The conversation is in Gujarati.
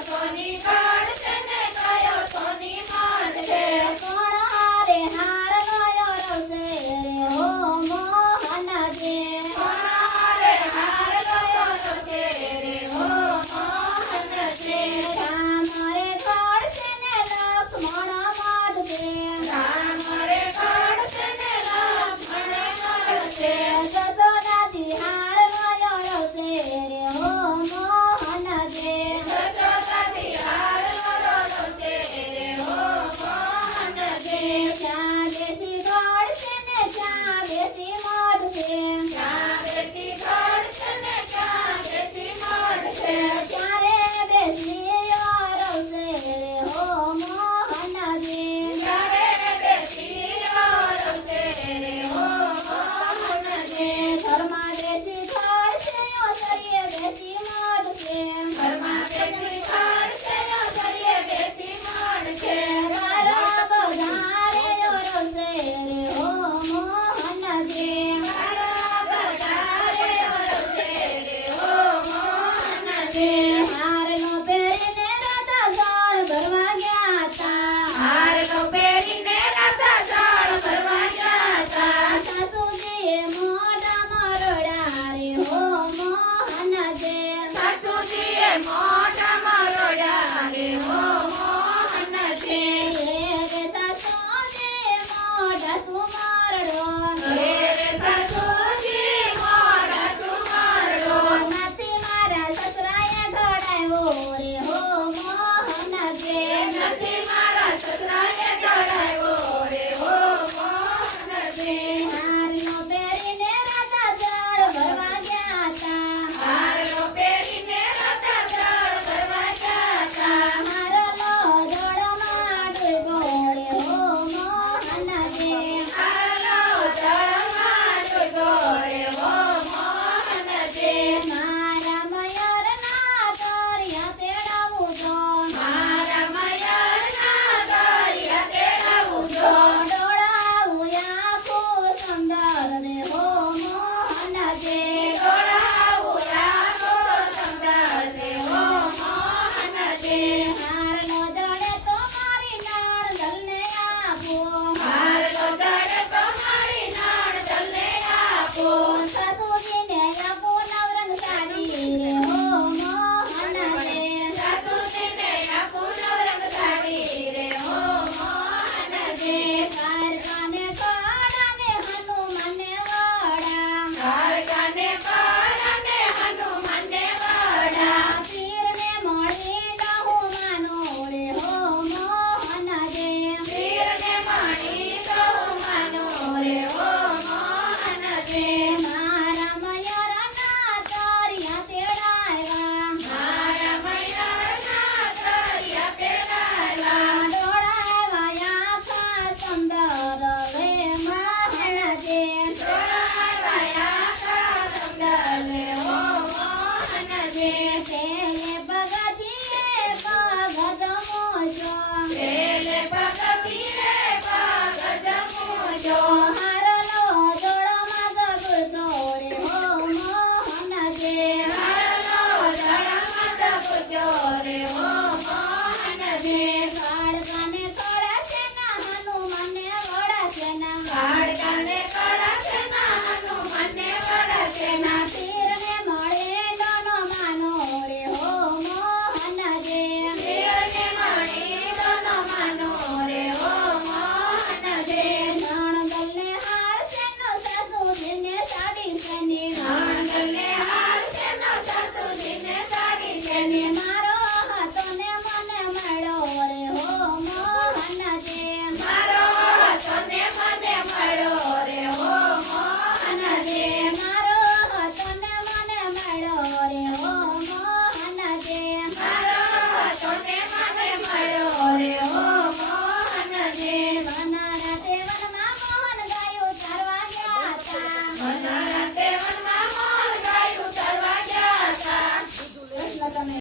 સોની કાઢશે ને કયો સોની માંડશે સોના રે હાર કયો રવસે રે હો મોહનજી સોના રે હાર કયો રવસે રે હો મોહનજી રામ રે કાઢશે ને લક્ષ્મણ કાઢશે રામ રે કાઢશે ને લક્ષ્મણ કાઢશે સસોદાથી હાર કયો રવસે રે હો મોહનજી સચોદાથી હાર કયો રવસે રે હો મોહનજી ચા બેસી કાઢશે ને ચા બેસી કાઢશે ચાંદથી કાઢશે ને ચાંદથી કાઢશે ત્યારે બેસી રવસે રે હો મોહનજી ત્યારે બેસી રવસે રે હો મોહનજી ઘરમાં બેસી કાઢશે ઓસરીએ બેસી કાઢશે ઘરમાં બેસી કાઢશે ઓસરીએ બેસી કાઢશે મારા બધારે રવસે રે હો મોહનજી મારા બધારે રવસે રે હો મોહનજી હારનો પહેરીને રાધા જાળ ભરવા ગયા તા હારનો પહેરીને રાધા જાળ ભરવા ગયા તા સાસુજીએ મોઢામાં રડ્યા રે હો મોહનજી સાસુજીએ મોઢામાં રડ્યા રે હો મોહનજી રે સાસુજી મોઢા તું મારડો રે સાસુજી મોઢા તું મારડો નથી મારા સસરાએ ઘડાયો રે હો મોહનજી નથી મારા સસરાને ચડાવ્યો રે હો મોહનજી હારનો પહેરીને રાધા જાળ ભરવા ગયા તા હારનો પહેરીને રાધા જાળ ભરવા ગયા તા મારો જળમાં ડૂબ્યો રે હો મોહનજી હારો જળમાં ડૂબ્યો રે હો મોહનજી મારા મયરના તોરિયા તેડાવું તો મારા મયરના દરિયા તેડાવું તો ડોળાવું આખું સુંદર રે હો મોહનજી ડોળાવું આખો સુંદર રે હો મોહનજી હારનો જડે તો મારી નાણદલને આપો હારનો જડે તો મારી નાણદલને આપો સાસુજીને આપો નવરંગ સાડી રે હો મોહનજી સાસુજીને આપું નવરંગ સાડી રે હો મોહનજી કારકાને કાળાને હનુમાનને વડા દ્વારકાને કાળાને હનુમાનને વડા પીરને મળી કહું માનો રે હો મોહનજી વીરને મણી કહું માનો રે હો મોહનજી મારા મયરના તોરિયા તેડાવ્યા મારા મયરના દરિયા તેડાવ્યા ડોળાવ્યા આખા સુંદર રે મોહનજી ડોળાવ્યા કા સુંદર રે હો મોહનજી તેને ભગતીએ ભગત મોજો રેલે ભગતી રે ભગત મોજો હારલો દોડમાં દબતો રે હો મોહનજી હારનો જળમાં દબજો રે હો મોહનજી કાળકાને કળાશે ના હનુમાનને વળાશે ના કાળકાને કળાશે ના